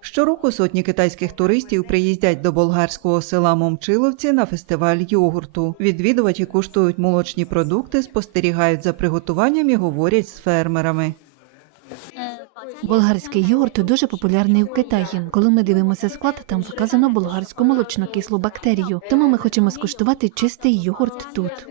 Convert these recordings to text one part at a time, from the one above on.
Щороку сотні китайських туристів приїздять до болгарського села Момчиловці на фестиваль йогурту. Відвідувачі куштують молочні продукти, спостерігають за приготуванням і говорять з фермерами. Болгарський йогурт дуже популярний у Китаї. Коли ми дивимося склад, там вказано болгарську молочно-кислу бактерію. Тому ми хочемо скуштувати чистий йогурт тут.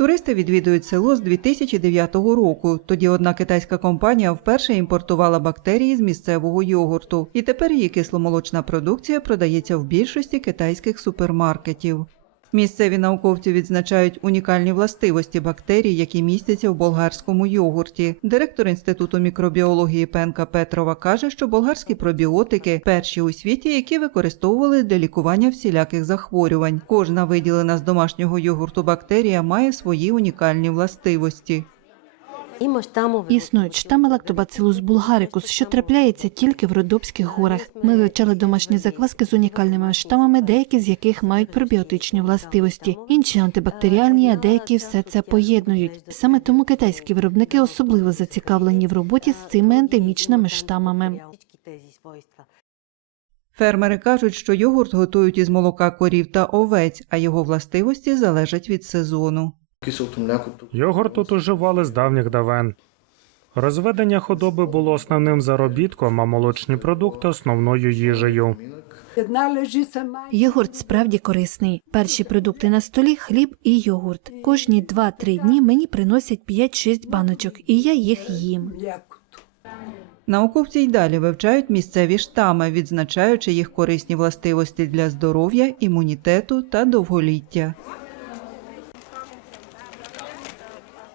Туристи відвідують село з 2009 року. Тоді одна китайська компанія вперше імпортувала бактерії з місцевого йогурту, і тепер її кисломолочна продукція продається в більшості китайських супермаркетів. Місцеві науковці відзначають унікальні властивості бактерій, які містяться в болгарському йогурті. Директор інституту мікробіології Пенка Петрова каже, що болгарські пробіотики перші у світі, які використовували для лікування всіляких захворювань. Кожна виділена з домашнього йогурту бактерія має свої унікальні властивості. Існують штами лактобацилус булгарикус, що трапляється тільки в Родопських горах. Ми вивчали домашні закваски з унікальними штамами, деякі з яких мають пробіотичні властивості, інші антибактеріальні, а деякі все це поєднують. Саме тому китайські виробники особливо зацікавлені в роботі з цими ендемічними штамами. Фермери кажуть, що йогурт готують із молока корів та овець, а його властивості залежать від сезону. Йогурт тут уживали з давніх давен. Розведення худоби було основним заробітком, а молочні продукти основною їжею. Йогурт справді корисний. Перші продукти на столі хліб і йогурт. Кожні 2-3 дні мені приносять 5-6 баночок, і я їх їм. Науковці й далі вивчають місцеві штами, відзначаючи їх корисні властивості для здоров'я, імунітету та довголіття.